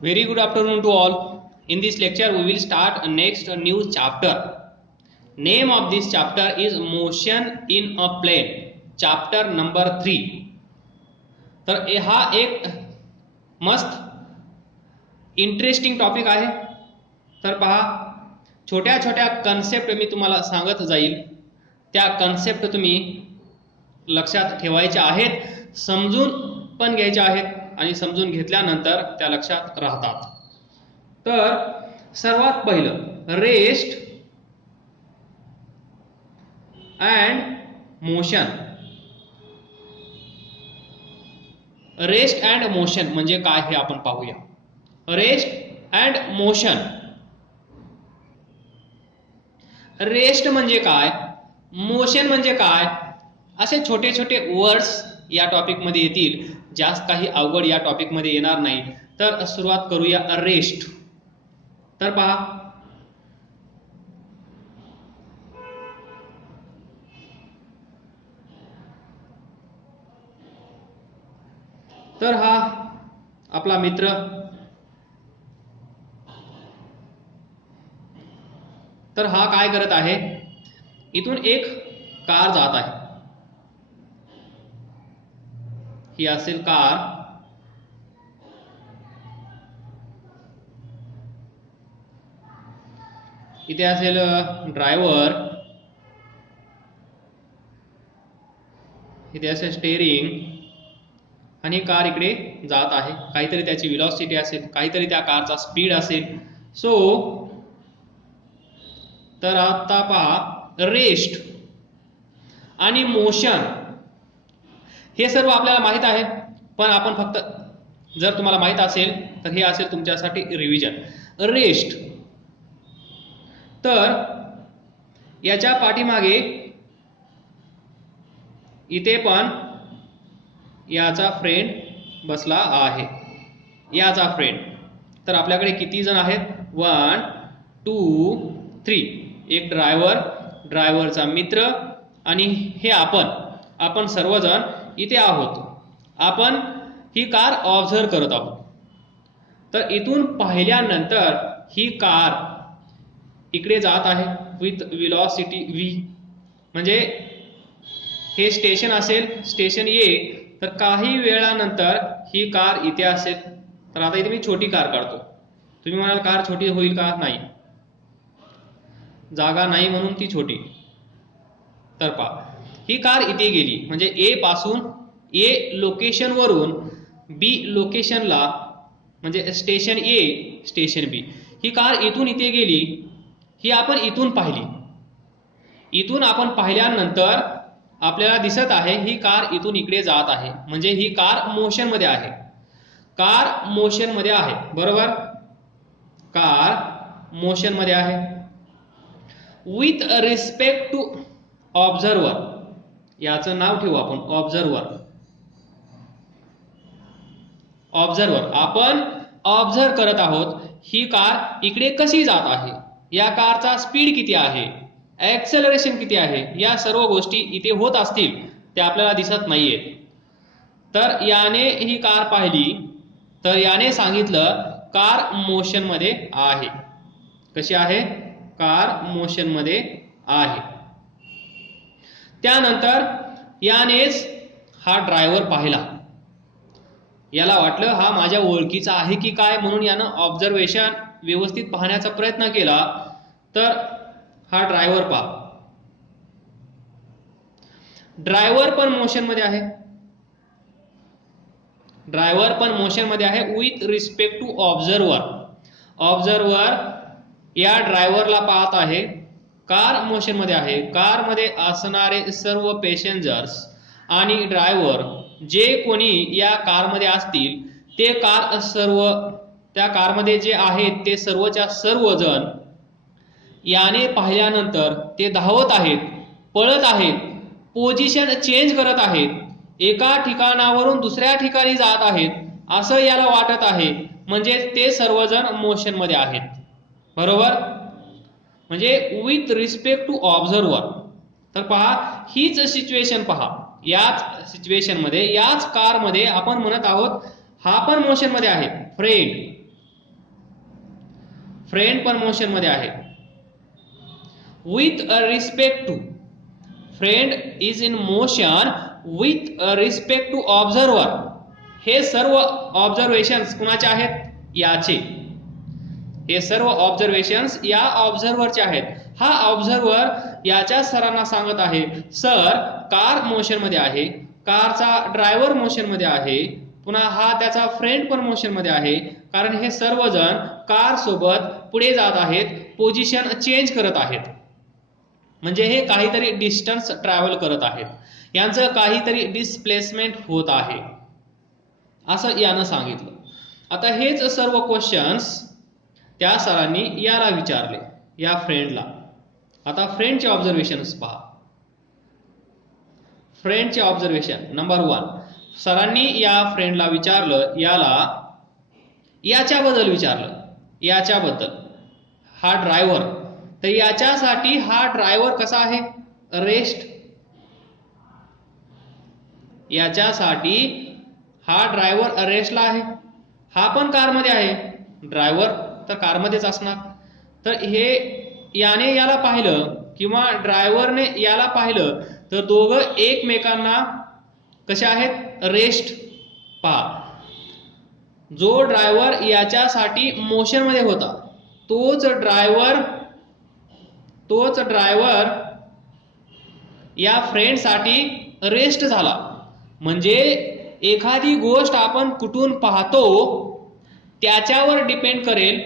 Very good afternoon to all. In this lecture, we will start next new chapter. Name of this chapter is Motion in a Plane. Chapter number 3. तर हा एक मस्त interesting topic आहे. तर पहा, छोट्या छोट्या कन्सेप्ट मी तुम्हाला सांगत जाईल. त्या कन्सेप्ट तुम्ही लक्षात ठेवायच्या आहेत, समजून पण घ्यायच्या आहेत आणि समजून घेतल्यानंतर त्या लक्षात राहतात. तर सर्वात पहिलं rest and motion. Rest and motion म्हणजे काय हे आपण पाहूया. Rest and motion. रेस्ट म्हणजे काय, मोशन म्हणजे काय, असे छोटे छोटे वर्ड्स या टॉपिक मध्ये येतील. जास्त काही अवघड या टॉपिक मध्ये येणार नाही. तर सुरुवात करूया रेस्ट. तर पहा, तर हा आपला मित्र तर हा काय करत आहे, इथून एक कार जात आहे. ही असेल कार. इथे असेल ड्रायव्हर. इथे असेल स्टेअरिंग आणि कार इकडे जात आहे. काहीतरी त्याची व्हेलॉसिटी असेल, काहीतरी त्या कारचा स्पीड असेल. सो तर आता पहा, रेस्ट आणि मोशन हे सर्व आपल्याला माहित आहे. पण आपण फक्त, जर तुम्हाला माहित असेल तर हे असेल तुमच्यासाठी रिव्हिजन. रेस्ट तर याच्या पाठीमागे इथे पण याचा फ्रेंड बसला आहे. याचा फ्रेंड. तर आपल्याकडे किती जण आहेत, 1 2 3. एक ड्रायव्हर, ड्रायव्हरचा मित्र आणि हे आपण सर्वजण इथे आहोत. आपण ही कार ऑब्झर्व करत आहोत. तर इथून पाहिल्यानंतर ही कार इकडे जात आहे विथ व्हेलॉसिटी v. म्हणजे हे स्टेशन असेल, स्टेशन A. तर काही वेळानंतर ही कार इथे असेल. तर आता इथे मी छोटी कार काढतो. तुम्ही म्हणाल कार छोटी होईल का? नाही, जागा नाही म्हणून ती छोटी. तर पहा, ही कार इथे गेली म्हणजे A पासून, A लोकेशन वरून B लोकेशनला, म्हणजे station A station B. He car इथून इथे गेली. ही आपण इथून पाहिली. इथून आपण पाहिल्यानंतर आपल्याला दिसत आहे ही कार इथून इकडे जात आहे. म्हणजे ही कार मोशन मध्ये आहे. कार मोशन मध्ये आहे, बरोबर. कार मोशन मध्ये आहे. With respect to observer. याचं नाव ठेवू आपण ऑब्झर्वर. ऑब्झर्वर, आपण ऑब्झर्व करत आहोत ही कार इकडे कशी जात आहे, या कारचा स्पीड किती आहे, ऍक्सेलरेशन किती आहे, या सर्व गोष्टी इथे होत असतील, ते आपल्याला दिसत नाहीयेत. तर याने ही कार पाहिली, तर याने सांगितलं कार मोशन मध्ये आहे. कशी आहे, कार मोशन मध्ये आहे. त्यानंतर यानेच हा ड्रायव्हर पाहिला. याला वाटलं हा माझ्या ओळखीचा आहे की काय, म्हणून यानं ऑब्झर्वेशन व्यवस्थित पाहण्याचा प्रयत्न केला. तर हा ड्रायव्हर पहा, ड्रायव्हर पण मोशन मध्ये आहे. ड्रायव्हर पण मोशन मध्ये आहे with respect to observer. Observer या ड्रायव्हरला पाहत आहे. कार मोशन मध्ये आहे. कार मध्ये असणारे सर्व पॅसेंजर्स आणि ड्रायव्हर जे कोणी या कारमध्ये असतील ते कार सर्व, त्या कारमध्ये जे आहेत ते सर्वच्या सर्वजण याने पाहिल्यानंतर ते धावत आहेत, पळत आहेत, पोझिशन चेंज करत आहेत, एका ठिकाणावरून दुसऱ्या ठिकाणी जात आहेत असं याला वाटत आहे. म्हणजे ते सर्वजण मोशन मध्ये आहेत, बरोबर. म्हणजे विथ रिस्पेक्ट टू ऑब्झर्वर. तर पहा, हीच सिच्युएशन पहा. याच सिच्युएशन मध्ये, याच कार मध्ये आपण म्हणत आहोत हा पण मोशन मध्ये आहे फ्रेंड. फ्रेंड पण मोशन मध्ये आहे. With respect to, friend is in motion with respect to observer. हे सर्व ऑब्झर्वेशन्स कुणाचे आहेत? याचे. हे सर्व ऑब्झर्वेशन्स या ऑब्झर्वरचे आहेत. हा ऑब्झर्वर याच्या सरांना सांगत आहे, सर कार मोशन मध्ये आहे, कारचा ड्रायव्हर मोशन मध्ये आहे, पुन्हा हा त्याचा फ्रेंड पण मोशन मध्ये आहे, कारण हे सर्वजण कार सोबत पुढे जात आहेत, पोझिशन चेंज करत आहेत. म्हणजे हे काहीतरी डिस्टन्स ट्रॅव्हल करत आहेत, यांचं काहीतरी डिस्प्लेसमेंट होत आहे, असं यानं सांगितलं. आता हेच सर्व क्वेश्चन्स त्या सरांनी याला विचारले, या फ्रेंडला. आता फ्रेंडचे ऑब्झर्वेशन्स पहा. फ्रेंडचे ऑब्झर्वेशन नंबर 1, सरांनी या फ्रेंडला विचारलं, याच्याबद्दल विचारलं, याच्याबद्दल. हा ड्रायव्हर, तर याच्यासाठी हा ड्रायव्हर कसा आहे? रेस्ट. याच्यासाठी हा ड्रायव्हर रेस्टला आहे. हा पण कारमध्ये आहे, ड्रायव्हर तर कारमध्येच असणार. तर हे याने याला पाहिलं किंवा ड्रायव्हरने याला पाहिलं तर दोघं एकमेकांना कसे आहेत? रेस्ट. पहा, जो ड्रायव्हर याच्यासाठी मोशन मध्ये होता तोच ड्रायव्हर या फ्रेंड साठी रेस्ट झाला. म्हणजे एखादी गोष्ट आपण कुठून पाहतो त्याच्यावर डिपेंड करेल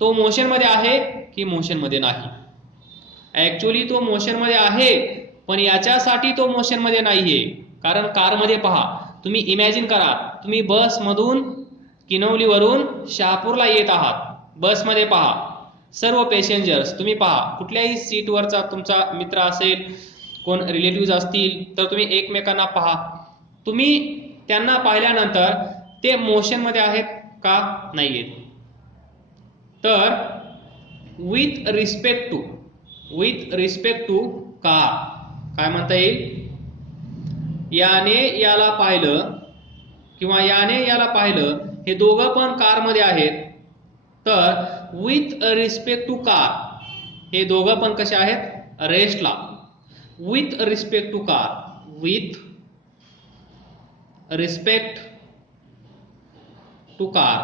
तो मोशन मध्ये आहे की मोशन मध्ये नाही. ऍक्च्युअली तो मोशन मध्ये आहे, पण याच्यासाठी तो मोशन मध्ये नाहीये. कारण कारमध्ये पहा, तुम्ही इमॅजिन करा, तुम्ही बस मधून किनवलीवरून शहापूरला येत आहात. बसमध्ये पहा सर्व पॅसेंजर्स, तुम्ही पहा कुठल्याही सीटवरचा तुमचा मित्र असेल, कोण रिलेटिव्ह असतील, तर तुम्ही एकमेकांना पहा. तुम्ही त्यांना पाहिल्यानंतर ते मोशन मध्ये आहेत का? नाहीयेत. तर विथ रिस्पेक्ट टू कार काय म्हणता येईल? याने याला पाहिलं किंवा याने याला पाहिलं, हे दोघं पण कारमध्ये आहेत. तर विथ रिस्पेक्ट टू कार हे दोघं पण कसे आहेत? रेस्टला. With respect to car, with respect to car,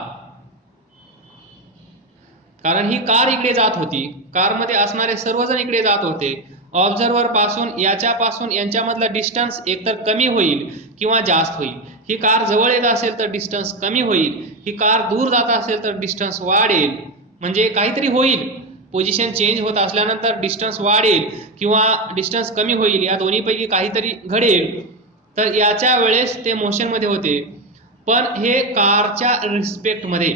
कारण ही कार इकडे जात होती, कारमध्ये असणारे सर्वजण इकडे जात होते. ऑब्झर्वर पासून याच्यापासून यांच्यामधला डिस्टन्स एकतर कमी होईल किंवा जास्त होईल. ही कार जवळ येत असेल तर डिस्टन्स कमी होईल, ही कार दूर जात असेल तर डिस्टन्स वाढेल. म्हणजे काहीतरी होईल, पोझिशन चेंज होत असल्यानंतर डिस्टन्स वाढेल किंवा डिस्टन्स कमी होईल, या दोन्हीपैकी काहीतरी घडेल. तर याच्या वेळेस ते मोशन मध्ये होते. पण हे कारच्या रिस्पेक्ट मध्ये,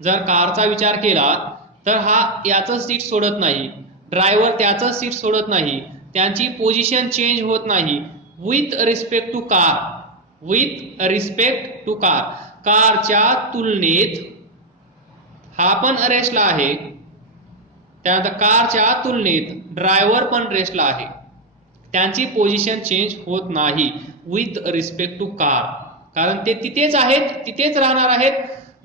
जर कारचा विचार केला तर हा याचं सीट सोडत नाही, ड्रायव्हर त्याचं सीट सोडत नाही, त्यांची पोझिशन चेंज होत नाही. With respect to car, with respect to car, कारच्या तुलनेत हा पण रेस्टला आहे. त्यानंतर कारच्या तुलनेत ड्रायव्हर पण रेस्टला आहे, त्यांची पोझिशन चेंज होत नाही. विथ रिस्पेक्ट टू कार, कारण ते तिथेच आहेत, तिथेच राहणार आहेत.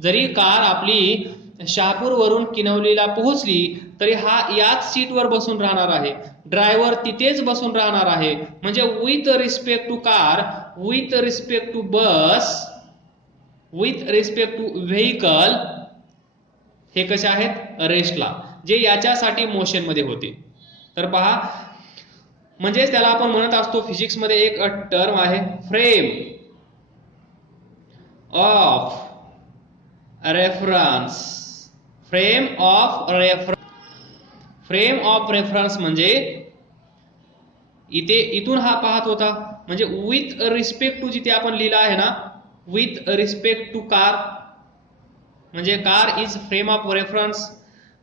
जरी कार आपली शहापूर वरून किनवलीला पोहोचली तरी हा याच सीटवर बसून राहणार आहे, ड्रायव्हर तिथेच बसून राहणार आहे. म्हणजे with respect to car, with respect to bus, with respect to vehicle, हे कसे आहेत? रेस्टला, जे याच्यासाठी मोशन मध्ये होते. तर पहा, म्हणजे त्याला आपण म्हणत असतो फिजिक्स मध्ये एक टर्म आहे, frame of reference. Frame of reference म्हणजे इथून हा पाहत होता, म्हणजे विथ रिस्पेक्ट टू जिथे आपण लिहिलं आहे ना, विथ रिस्पेक्ट टू कार, म्हणजे car is frame of reference.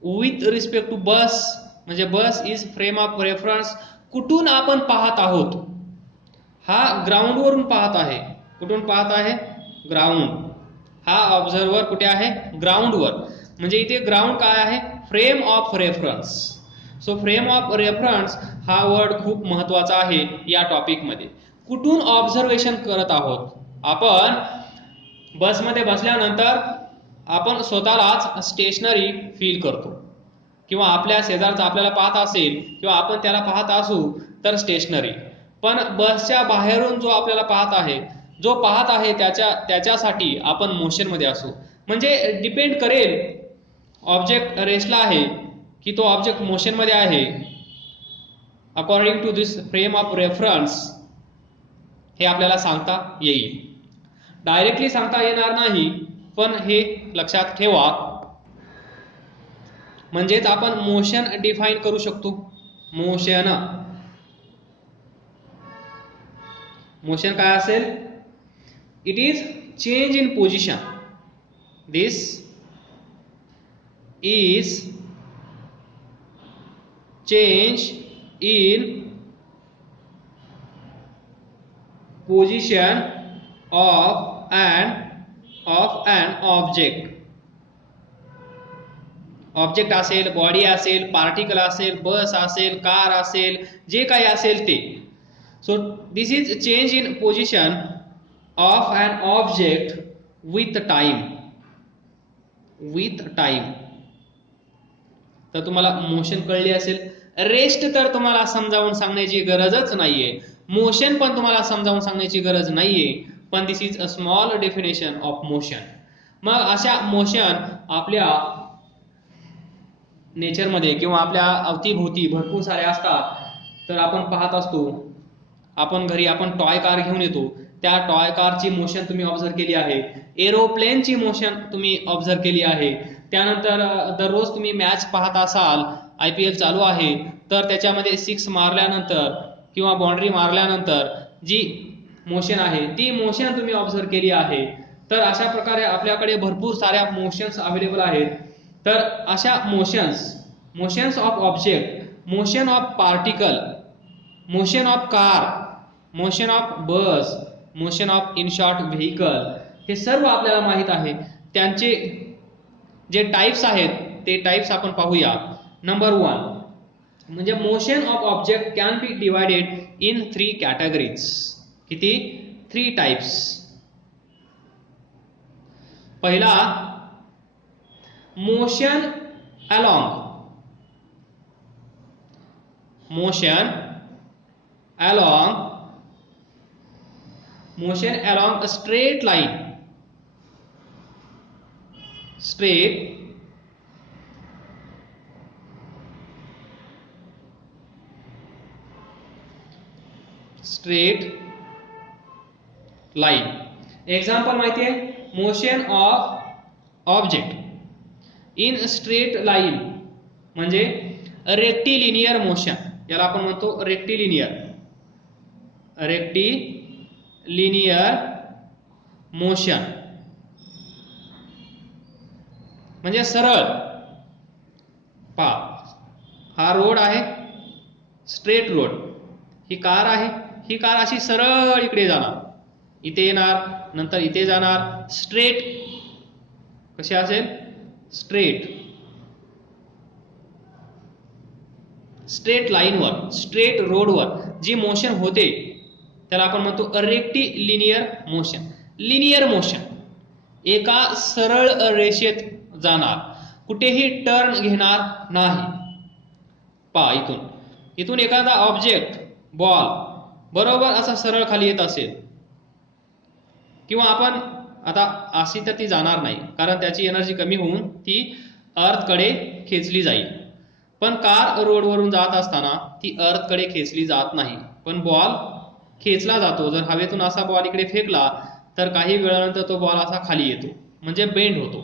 With respect to bus म्हणजे bus is frame of reference. कुठून आपण पाहत आहोत? हा ग्राउंड वरून पाहत आहे. कुठून पाहत आहे? ग्राउंड. हा ऑब्झर्वर कुठे आहे? ग्राउंड वर. म्हणजे इथे ग्राउंड काय आहे? Frame of reference. So frame of reference हा वर्ड खूप महत्वाचा आहे या टॉपिक मध्ये. कुठून ऑब्झर्वेशन करत आहोत आपण? बसमध्ये बसल्यानंतर आपण स्वतःलाच स्टेशनरी फील करतो, किंवा आपल्या शेजारचा आपल्याला पाहत असेल किंवा आपण त्याला पाहत असू तर स्टेशनरी. पण बसच्या बाहेरून जो आपल्याला पाहत आहे, जो पाहत आहे त्याच्यासाठी आपण मोशनमध्ये असू. म्हणजे डिपेंड करेल ऑब्जेक्ट रेस्टला आहे की तो ऑब्जेक्ट मोशनमध्ये आहे. According to this frame of reference हे आपल्याला सांगता येईल. डायरेक्टली सांगता येणार नाही, पण हे लक्षात ठेवा. म्हणजेच आपण मोशन डिफाइन करू शकतो. मोशन काय असेल? It is change in position. This is change in position of an object. Object असेल, बॉडी असेल, पार्टिकल असेल, बस असेल, कार असेल, जे काही असेल ते. So this is change in position of an object with time. तर तुम्हाला मोशन कळले असेल. रेस्ट तर तुम्हाला समजावून सांगण्याची गरजच नाहीये. मोशन पण तुम्हाला समजावून सांगण्याची गरज नाहीये. पण this is a small definition of motion. मग अशा मोशन आपल्या नेचरमध्ये किंवा आपल्या अवतीभोवती भरपूर सारे असतात. तर आपण पाहत असतो, आपण घरी टॉय कार घेऊन येतो, त्या टॉय कारची मोशन तुम्ही ऑब्झर्व केली आहे. एरोप्लेनची मोशन तुम्ही ऑब्झर्व केली आहे. त्यानंतर दररोज तुम्ही मॅच पाहत असाल, IPL चालू आहे, तर त्याच्यामध्ये 6 मारल्यानंतर किंवा बाउंड्री मारल्यानंतर जी मोशन आहे ती मोशन तुम्ही ऑब्झर्व केली आहे. तर अशा प्रकारे आपल्याकडे भरपूर साऱ्या मोशन्स अवेलेबल आहेत. तर अशा motions of object, motion of particle, motion of car, motion of bus, motion of in short vehicle, हे सर्व आपल्याला माहित आहे. त्यांचे जे टाइप्स आहेत ते टाइप्स आपण पाहूया. नंबर 1 म्हणजे motion of object can be divided in 3 categories. किती? 3 टाइप्स. पहिला motion along a straight line, straight line. Example माहिती आहे? Motion of object in straight line म्हणजे रेक्टिलिनियर मोशन. याला आपण म्हणतो रेक्टिलिनियर मोशन. म्हणजे सरळ. पहा, हा रोड आहे, स्ट्रेट रोड. ही कार आहे, ही कार अशी सरळ इकडे जाणार, इथे येणार, नंतर इथे जाणार. स्ट्रेट कशी असेल? स्ट्रेट लाईनवर, स्ट्रेट रोडवर जी मोशन होते त्याला आपण म्हणतो रेक्टिलिनियर मोशन. लिनियर मोशन एका सरळ रेषेत जाणार, कुठेही टर्न घेणार नाही. पहा, इथून एखादा ऑब्जेक्ट, बॉल बरोबर असा सरळ खाली येत असेल, किंवा आपण आता अशी तर ती जाणार नाही, कारण त्याची एनर्जी कमी होऊन ती अर्थकडे खेचली जाईल. पण कार रोडवरून जात असताना ती अर्थकडे खेचली जात नाही, पण बॉल खेचला जातो. जर हवेतून असा बॉल इकडे फेकला तर काही वेळानंतर तो बॉल असा खाली येतो, म्हणजे बेंड होतो,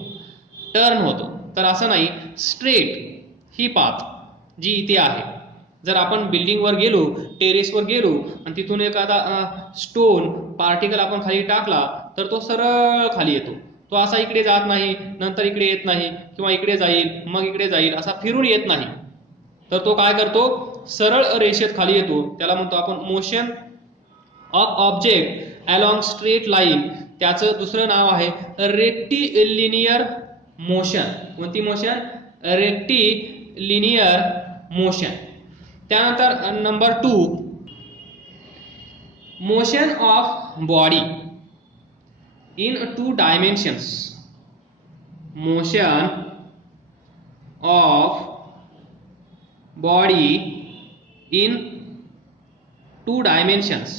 टर्न होतो. तर असं नाही, स्ट्रेट ही पाथ जी इथे आहे, जर आपण बिल्डिंगवर गेलो, टेरेसवर गेलो आणि तिथून एखादा स्टोन पार्टिकल आपण खाली टाकला तर तो सरळ खाली येतो. तो असा इकडे जात नाही, नंतर इकडे येत नाही, किंवा इकडे जाईल मग इकडे जाईल, असा फिरून येत नाही. तर तो काय करतो? सरळ रेषेत खाली येतो. त्याला म्हणतो आपण motion of object along straight line. त्याचं दुसरं नाव आहे रेक्टिलिनियर मोशन. कोणती मोशन? Rectilinear motion. त्यानंतर number 2 motion of body in 2 dimensions. Motion of body in 2 dimensions.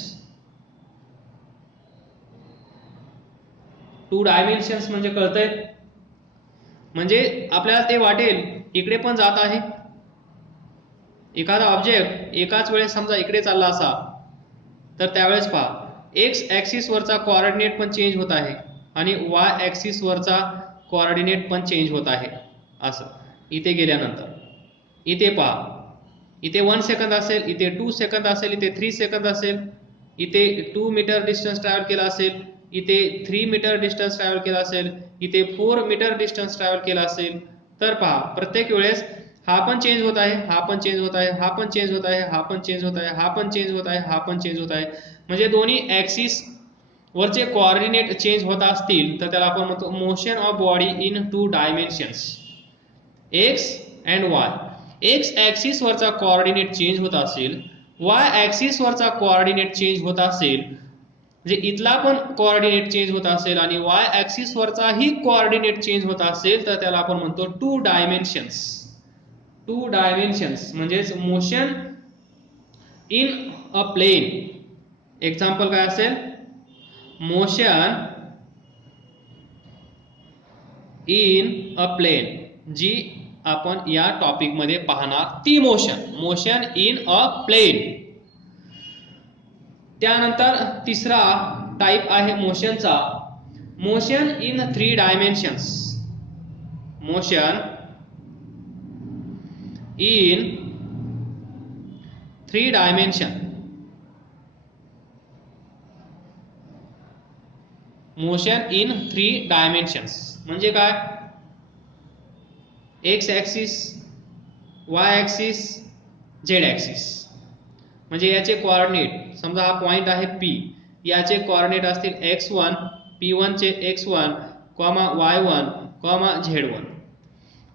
2 dimensions म्हणजे कळतंय, म्हणजे आपल्याला ते वाटेल इकडे पण जात आहे, एखादा ऑब्जेक्ट एकाच वेळेस समजा इकडे चालला असा तर त्यावेळेस पहा एक्स ऍक्सिस वरचा कोऑर्डिनेट पण चेंज होत आहे आणि वाय ऍक्सिस वरचा कोऑर्डिनेट पण चेंज होत आहे. असं इथे गेल्यानंतर इथे पहा, इथे 1 सेकंद असेल, इथे 2 सेकंद असेल, इथे 3 सेकंद असेल, इथे 2 मीटर डिस्टन्स ट्रॅव्हल केला असेल, इथे 3 मीटर डिस्टन्स ट्रॅव्हल केला असेल, इथे 4 मीटर डिस्टन्स ट्रॅव्हल केला असेल. तर पहा प्रत्येक वेळेस हा पण चेंज होत आहे, हा पण चेंज होत आहे, हा पण चेंज होत आहे, हा पण चेंज होत आहे, हा पण चेंज होत आहे, हा पण चेंज होत आहे. म्हणजे दोन्ही ऍक्सिस वरचे कोऑर्डिनेट चेंज होत असतील तर त्याला आपण म्हणतो motion of body in 2 dimensions, x and Y. X axis वरचा कोऑर्डिनेट चेंज होत असेल, वाय ऍक्सिस वरचा कोऑर्डिनेट चेंज होत असेल, म्हणजे इथला पण कोऑर्डिनेट चेंज होत असेल आणि वाय ऍक्सिस वरचाही कोऑर्डिनेट चेंज होत असेल तर त्याला आपण म्हणतो 2 डायमेन्शन्स. 2 डायमेन्शन्स म्हणजेच motion in a plane. Example काय असेल, मोशन इन अ प्लेन, जी आपण या टॉपिक मध्ये पाहणार ती motion, motion in a plane. त्यानंतर तिसरा टाइप आहे मोशनचा, motion in 3 dimensions. Motion in 3 dimension. Motion in 3 dimensions म्हणजे काय, X axis, Y axis, Z axis. म्हणजे याचे कोऑर्डिनेट समजा हा पॉइंट आहे P, याचे कोऑर्डिनेट असतील x1, P1 चे x1, y1, z1.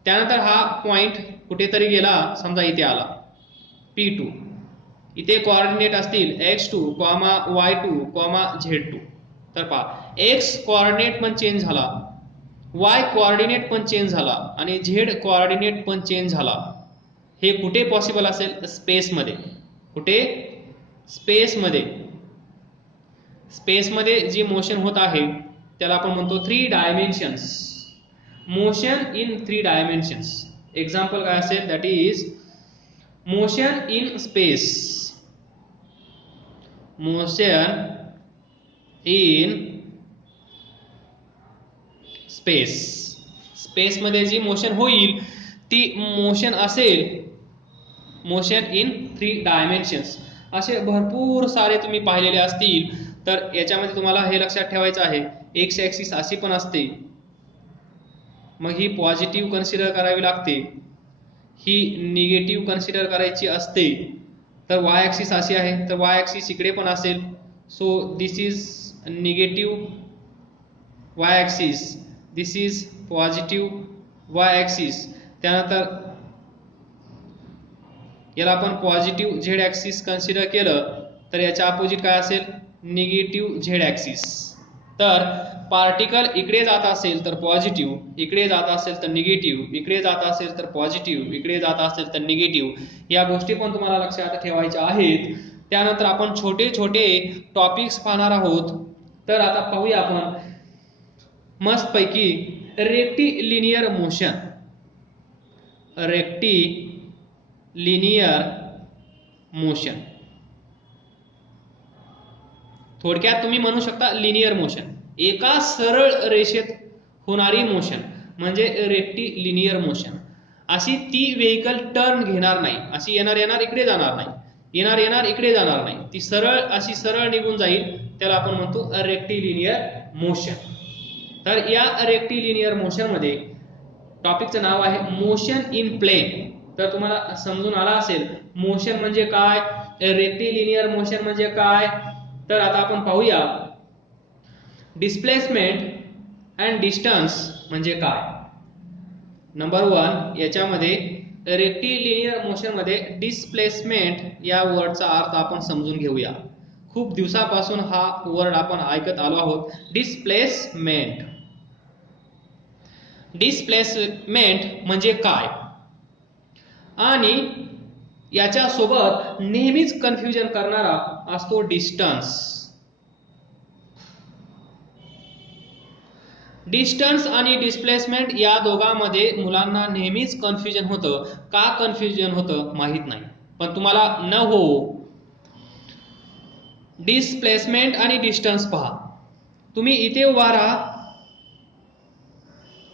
त्यानंतर हा पॉइंट कुठेतरी गेला, समजा इथे आला P2, इथे कोऑर्डिनेट असतील x2, y2, z2. तर पहा x कोऑर्डिनेट पण चेंज झाला, y कोऑर्डिनेट पण चेंज झाला आणि z कोऑर्डिनेट पण चेंज झाला. हे कुठे पॉसिबल असेल, स्पेस मध्ये. कुठे, स्पेस मध्ये. स्पेस मध्ये जी मोशन होत आहे त्याला आपण म्हणतो 3 dimensions. Motion in 3 dimensions. Example काय असेल, that is motion in space. Motion in space. Space मध्ये जी मोशन होईल ती मोशन असेल मोशन इन 3 डायमेन्शन्स. असे भरपूर सारे तुम्ही पाहिलेले असतील. तर याच्यामध्ये तुम्हाला हे लक्षात ठेवायचं आहे, एक्स ऍक्सिस अशी पण असते, मग ही पॉझिटिव्ह कन्सिडर करावी लागते, ही निगेटिव्ह कन्सिडर करायची असते. तर वाय ऍक्सिस अशी आहे तर वाय ऍक्सिस इकडे पण असेल, so this is negative Y axis, this is positive Y axis. त्यानंतर याला आपण पॉझिटिव्ह झेड ऍक्सिस कन्सिडर केलं तर याच्या अपोजिट काय असेल, निगेटिव्ह झेड ऍक्सिस. तर पार्टिकल इकडे जात असेल तर पॉझिटिव्ह, इकडे जात असेल तर निगेटिव्ह, इकडे जात असेल तर पॉझिटिव्ह, इकडे जात असेल तर निगेटिव्ह. या गोष्टी पण तुम्हाला लक्षात ठेवायच्या आहेत. त्यानंतर आपण छोटे छोटे टॉपिक्स पाहणार आहोत. तर आता पाहूया आपण मस्तपैकी रेक्टिलिनियर मोशन. रेक्टिलिनियर मोशन थोडक्यात तुम्ही म्हणू शकता लिनियर मोशन, एका सरळ रेषेत होणारी मोशन म्हणजे रेक्टिलिनियर मोशन. अशी ती व्हेकल टर्न घेणार नाही, अशी येणार येणार इकडे जाणार नाही, येणार येणार इकडे जाणार नाही, ती सरळ अशी सरळ निघून जाईल, त्याला आपण म्हणतो रेक्टिलिनियर मोशन. तर या रेक्टिलिनियर मोशन मध्ये टॉपिकचं नाव आहे मोशन इन प्लेन. तर तुम्हाला समजून आला असेल मोशन म्हणजे काय, रेक्टिलिनियर मोशन म्हणजे काय. तर आता आपण पाहूया डिस्प्लेसमेंट अँड डिस्टन्स म्हणजे काय. नंबर 1 याच्यामध्ये रेक्टिलिनियर मोशन मध्ये डिस्प्लेसमेंट या वर्डचा अर्थ आपण समजून घेऊया. खूप दिवसापासून हा वर्ड आपण ऐकत आलो आहोत, डिस्प्लेसमेंट. डिस्प्लेसमेंट म्हणजे काय, आणि याच्या सोबत नेहमीच कन्फ्युजन करणारा असतो डिस्टन्स. डिस्टन्स आणि डिस्प्लेसमेंट या दोघांमध्ये मुलांना नेहमीच कन्फ्युजन होतं. का कन्फ्युजन होतं माहित नाही, पण तुम्हाला न हो. डिस्प्लेसमेंट आणि डिस्टन्स पहा. तुम्ही इथे उभा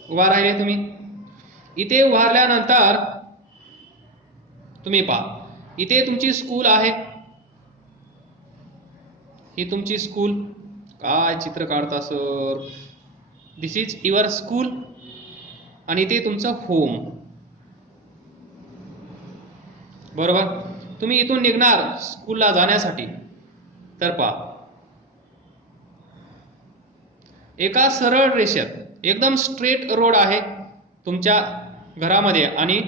राहिले, तुम्ही इथे उभारल्यानंतर तुम्ही पहा, इथे तुमची स्कूल आहे, ही तुमची स्कूल. काय चित्र काढता sir, this is your school, आणि ते तुमचं होम, बरोबर. तुम्ही इथून निघणार स्कूलला जाण्यासाठी, तर पहा एका सरळ रेषेत एकदम स्ट्रेट रोड आहे तुमच्या घरामध्ये आणि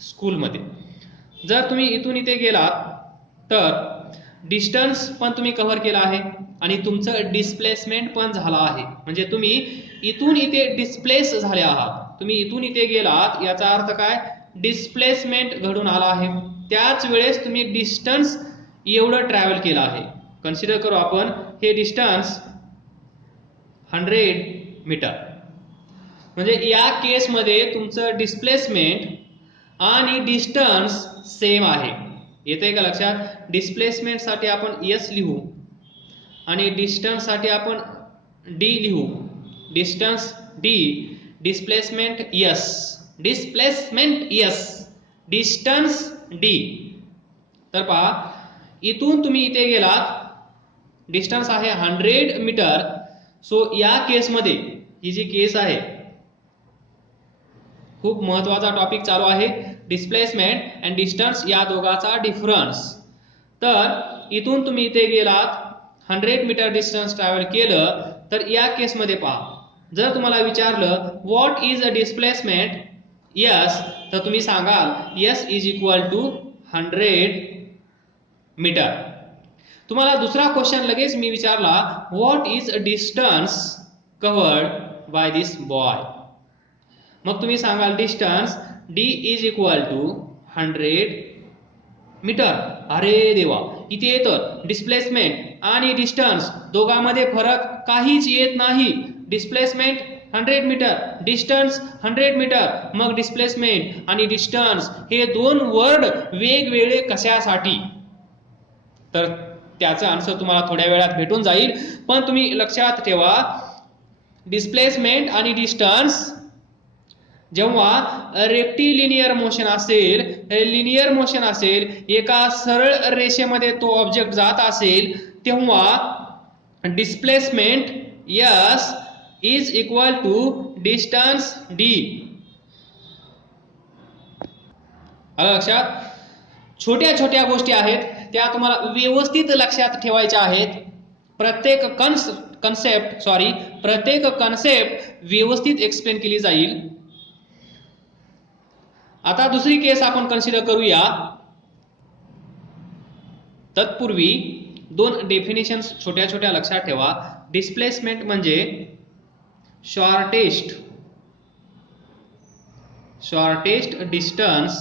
स्कूलमध्ये. जर तुम्ही इथून इथे गेलात तर डिस्टन्स पण तुम्ही कव्हर केला आहे आणि तुमचं डिस्प्लेसमेंट पण झाला आहे. म्हणजे तुम्ही इथून इथे डिस्प्लेस झाले आहात. तुम्ही इथून इथे गेलात याचा अर्थ काय, डिस्प्लेसमेंट घडून आला आहे. त्याच वेळेस तुम्ही डिस्टन्स एवढं ट्रॅव्हल केलं आहे. कन्सिडर करू आपण हे डिस्टन्स 100 मीटर. म्हणजे या केसमध्ये तुमचं डिस्प्लेसमेंट आणि डिस्टन्स सेम आहे. येते का लक्षात? डिस्प्लेसमेंट साठी आपण एस लिहू आणि डिस्टन्स साठी आपण डी लिहू. Distance D, displacement S, displacement S, distance D. तर पहा इथून तुम्ही इथे गेलात, डिस्टन्स आहे 100 मीटर. सो या केसमध्ये ही जी केस आहे, खूप महत्वाचा टॉपिक चालू आहे, डिस्प्लेसमेंट अँड डिस्टन्स या दोघांचा डिफरन्स. तर इथून तुम्ही इथे गेलात, 100 मीटर डिस्टन्स ट्रॅव्हल केलं, तर या केसमध्ये पहा, जर तुम्हाला विचारलं what is a displacement, S, तर तुम्ही सांगाल S is equal to 100 metre. तुम्हाला दुसरा क्वेश्चन लगेच मी विचारला, what is a distance covered by this boy. मग तुम्ही सांगाल distance D is equal to 100 metre. अरे देवा, इथे येतं डिस्प्लेसमेंट आणि डिस्टन्स, दोघांमध्ये फरक काहीच येत नाही. Displacement 100 metre, distance 100 metre. मग डिस्प्लेसमेंट आणि डिस्टन्स हे दोन वर्ड वेगवेगळे कशासाठी? तर त्याचं आन्सर तुम्हाला थोड्या वेळात भेटून जाईल. पण तुम्ही लक्षात ठेवा, डिस्प्लेसमेंट आणि डिस्टन्स जेव्हा रेक्टिलिनियर मोशन असेल, लिनियर मोशन असेल, एका सरळ रेषेमध्ये तो ऑब्जेक्ट जात असेल, तेव्हा displacement S is equal to distance D. आलं लक्षात? छोट्या छोट्या गोष्टी आहेत, त्या तुम्हाला व्यवस्थित लक्षात ठेवायच्या आहेत. प्रत्येक कन्सेप्ट व्यवस्थित एक्सप्लेन केली जाईल. आता दुसरी केस आपण कन्सिडर करूया. तत्पूर्वी दोन डेफिनेशन्स छोट्या छोट्या लक्षात ठेवा. डिस्प्लेसमेंट म्हणजे शॉर्टेस्ट डिस्टन्स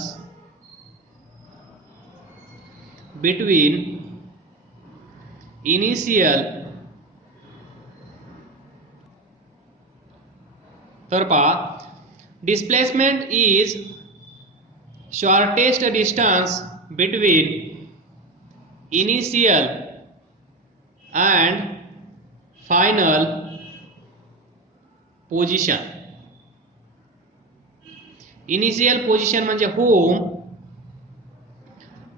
बिटवीन इनिशियल, तर पहा displacement is shortest distance between initial and final position. Initial position म्हणजे होम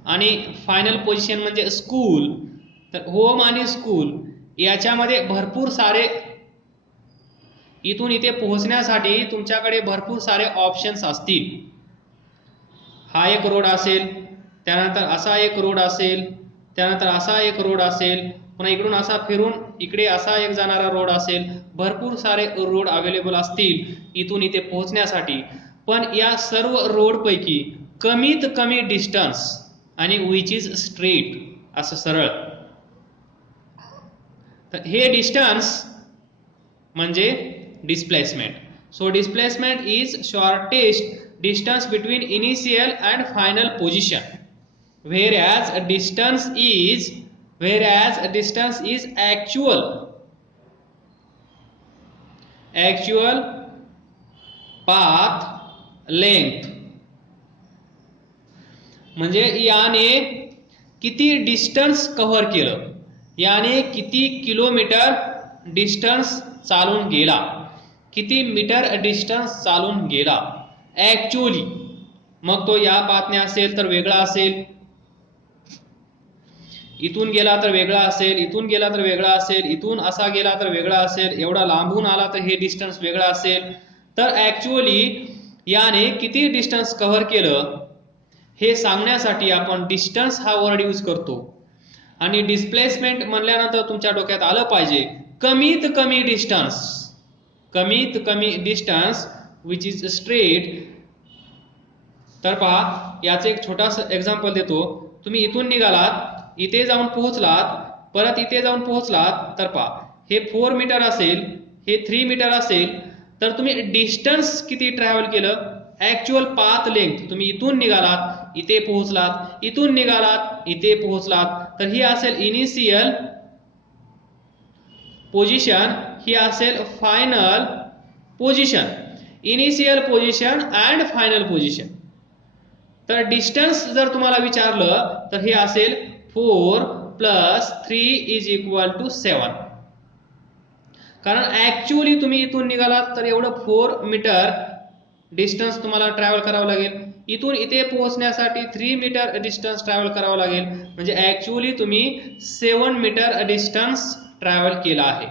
आणि फायनल पोझिशन म्हणजे स्कूल. तर होम आणि स्कूल याच्यामध्ये भरपूर सारे, इथून इथे पोहोचण्यासाठी तुमच्याकडे भरपूर सारे ऑप्शन्स असतील. हा एक रोड असेल, त्यानंतर असा एक रोड असेल, त्यानंतर असा एक रोड असेल, पुन्हा इकडून असा फिरून इकडे असा एक जाणारा रोड असेल. भरपूर सारे रोड अवेलेबल असतील इथून इथे पोहोचण्यासाठी. पण या सर्व रोड पैकी कमीत कमी डिस्टन्स आणि विच इज स्ट्रेट, असं सरळ, तर हे डिस्टन्स म्हणजे displacement. So displacement is shortest distance between initial and final position, whereas a distance is actual path length. म्हणजे याने किती डिस्टन्स कव्हर केलं, याने किती किलोमीटर डिस्टन्स चालून गेला, किती मीटर डिस्टन्स चालून गेला ऍक्च्युअली. मग तो या पाथने असेल तर वेगळा असेल, इथून गेला तर वेगळा असेल, इथून गेला तर वेगळा असेल, इथून असा गेला तर वेगळा असेल, एवढा लांबून आला तर हे डिस्टन्स वेगळा असेल. तर ऍक्च्युअली याने किती डिस्टन्स कव्हर केलं हे सांगण्यासाठी आपण डिस्टन्स हा वर्ड यूज करतो. आणि डिस्प्लेसमेंट म्हणल्यानंतर तुमच्या डोक्यात आलं पाहिजे कमीत कमी डिस्टन्स विच इज स्ट्रेट. तर पहा याचे एक छोटासा एक्झाम्पल देतो. तुम्ही इथून निघालात, इथे जाऊन पोहोचलात, परत इथे जाऊन पोहोचलात, तर पहा हे 4 मीटर असेल, हे 3 मीटर असेल, तर तुम्ही डिस्टन्स किती ट्रॅव्हल केलं, ऍक्च्युअल पाथ लेंथ. तुम्ही इथून निघालात, इथे पोहोचलात, इथून निघालात, इथे पोहोचलात, तर ही असेल इनिशियल पोझिशन, ही असेल final position. Initial position and final position. तर डिस्टन्स जर तुम्हाला विचारलं तर हे असेल 4 + 3 = 7. कारण ऍक्च्युअली तुम्ही इथून निघालात तर एवढं 4 मीटर डिस्टन्स तुम्हाला ट्रॅव्हल करावं लागेल, इथून इथे पोहोचण्यासाठी 3 मीटर डिस्टन्स ट्रॅव्हल करावं लागेल, म्हणजे ऍक्च्युअली तुम्ही 7 मीटर डिस्टन्स ट्रॅव्हल केला आहे.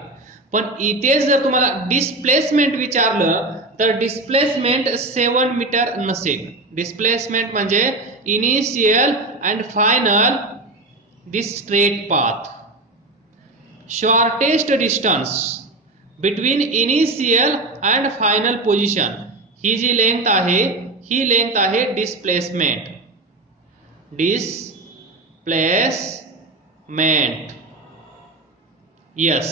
पण इथे जर तुम्हाला डिस्प्लेसमेंट विचारलं तर डिस्प्लेसमेंट 7 मीटर नसेल. डिस्प्लेसमेंट म्हणजे initial and final this straight path. Shortest distance between initial and final position, ही जी लेंथ आहे ही लेंथ आहे डिस्प्लेसमेंट. यस,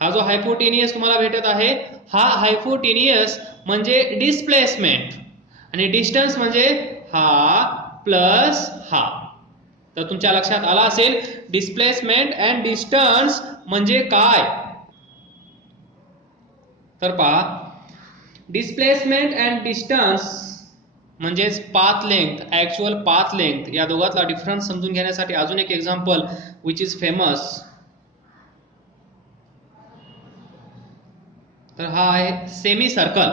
हा जो हायपोटेनियस तुम्हाला भेटत आहे हा हायपोटेनियस म्हणजे डिस्प्लेसमेंट, आणि डिस्टन्स म्हणजे हा प्लस हा. तर तुमच्या लक्षात आला असेल डिस्प्लेसमेंट अँड डिस्टन्स म्हणजे काय. तर पहा डिस्प्लेसमेंट अँड डिस्टन्स म्हणजेच path length, actual path length, या दोघातला डिफरन्स समजून घेण्यासाठी अजून एक एक्झाम्पल विच इज फेमस. तर हा आहे सेमी सर्कल.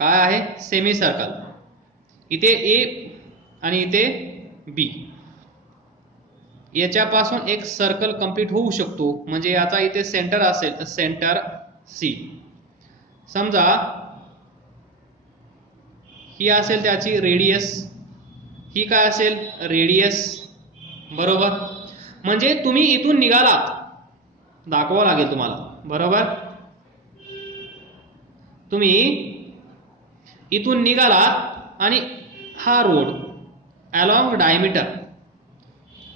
काय आहे, सेमी सर्कल. इथे ए आणि इथे बी, याच्यापासून एक सर्कल कंप्लीट होऊ शकतो. म्हणजे याचा इथे सेंटर असेल, सेंटर सी. समजा ही असेल त्याची रेडियस, ही काय असेल रेडियस, बरोबर. म्हणजे तुम्ही इथून निघालात, दाखवावं लागेल तुम्हाला, बरोबर. तुम्ही इथून निघालात आणि हा road along diameter,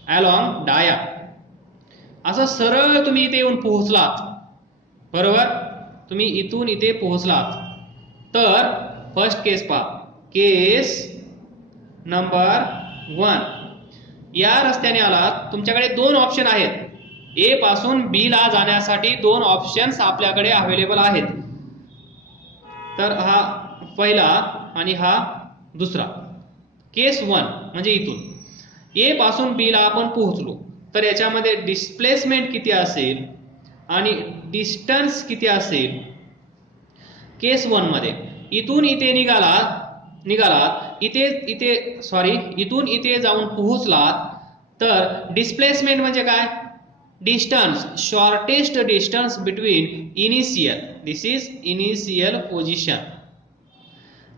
along dia, असं सरळ तुम्ही इथे येऊन पोहोचलात, बरोबर. तुम्ही इथून इथे पोहोचलात. तर फर्स्ट केस पहा, केस नंबर 1. या रस्त्याने आलात, तुमच्याकडे 2 ऑप्शन आहेत. ए पासून बी ला जाण्यासाठी 2 ऑप्शन्स आपल्याकडे अवेलेबल आहेत. तर हा पहिला आणि हा दुसरा. केस 1 म्हणजे इथून ए पासून बी ला आपण पोहोचलो, तर याच्यामध्ये डिस्प्लेसमेंट किती असेल आणि डिस्टन्स किती असेल. केस 1 मध्ये इथून इथे निघालात, इथून इथे जाऊन पोहोचलात, तर डिस्प्लेसमेंट म्हणजे काय, distance, shortest distance between initial, this is initial position,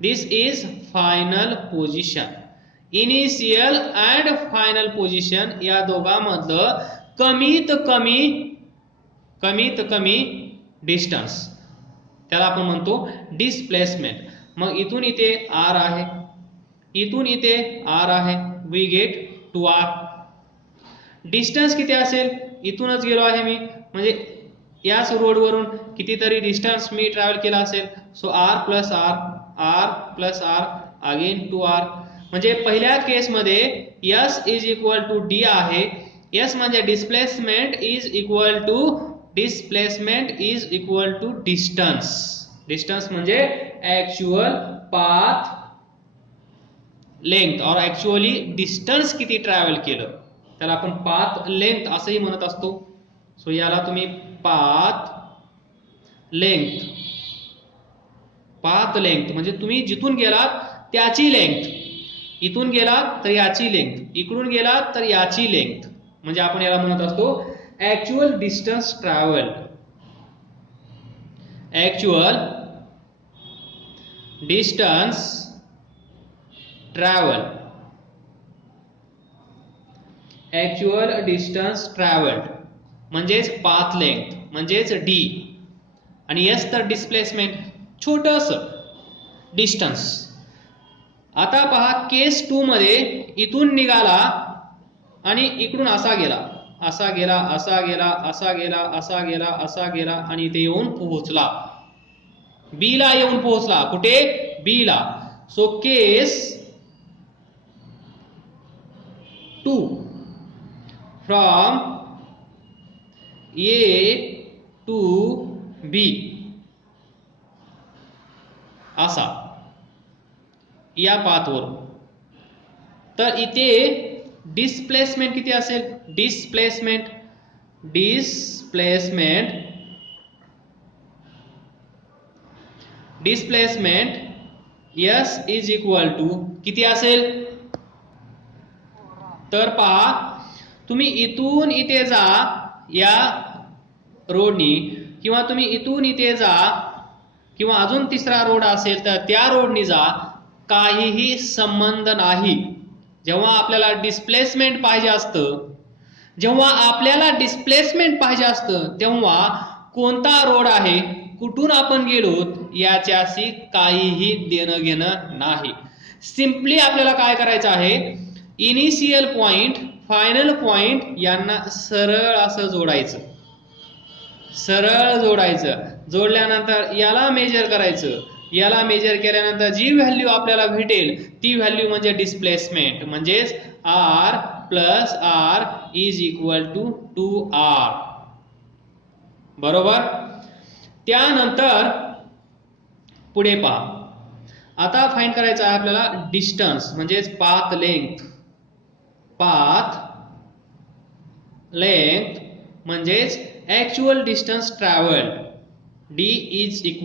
this is final position. Initial and final position या दोघांमधलं कमीत कमी डिस्टन्स, त्याला आपण म्हणतो डिस्प्लेसमेंट. मग इथून इथे r आहे, इथून इथे r आहे, वी गेट 2r. डिस्टन्स किती असेल, इथूनच गेलो आहे मी, म्हणजे याच रोडवरून कितीतरी डिस्टन्स मी ट्रॅव्हल केला असेल. So r plus R, R plus R again 2r. म्हणजे पहिल्या केसमध्ये s is equal to d आहे. s म्हणजे displacement is equal to distance. Distance म्हणजे ऍक्च्युअल पाथ लेंथ और ऍक्च्युअली डिस्टन्स किती ट्रॅव्हल केलं त्याला आपण पाथ लेंथ असंही म्हणत असतो. सो याला तुम्ही पाथ लेंथ म्हणजे तुम्ही जिथून गेलात त्याची लेंथ, इथून गेलात तर याची लेंथ, इकडून गेलात तर याची लेंथ, म्हणजे आपण याला म्हणत असतो actual distance travel. Actual distance travel, actual distance travelled म्हणजेच पाथ लेंथ म्हणजेच d, आणि s तर डिस्प्लेसमेंट छोटस डिस्टन्स. आता पहा केस 2 मध्ये इथून निघाला आणि इकडून असा गेला, असा गेला, असा गेला, असा गेला, असा गेला, असा गेला आणि इथे येऊन पोहोचला, b ला येऊन पोहोचला. कुठे? b ला. So case 2 from A to B असा या पाथवर. तर इथे डिस्प्लेसमेंट किती असेल? Displacement S is equal to किती असेल? तर पहा तुम्ही इथून इथे जा या रोडनी, किंवा तुम्ही इथून इथे जा, किंवा अजून तिसरा रोड असेल तर त्या रोडनी जा, काहीही संबंध नाही. जेव्हा आपल्याला डिस्प्लेसमेंट पाहिजे असतं तेव्हा कोणता रोड आहे, कुठून आपण गेलो याच्याशी काहीही देणं घेणं नाही. सिंपली आपल्याला काय करायचं आहे, इनिशियल पॉइंट, फायनल पॉइंट यांना सरळ असं जोडायचं. जोडल्यानंतर याला मेजर करायचं. याला मेजर केल्यानंतर जी व्हॅल्यू आपल्याला भेटेल ती व्हॅल्यू म्हणजे डिस्प्लेसमेंट, म्हणजेच r plus r is equal to 2r. बरोबर. त्यानंतर पुढे पहा, आता फाइंड करायचं आहे आपल्याला डिस्टन्स म्हणजेच पाथ लेंथ म्हणजेच actual distance travelled. d is equal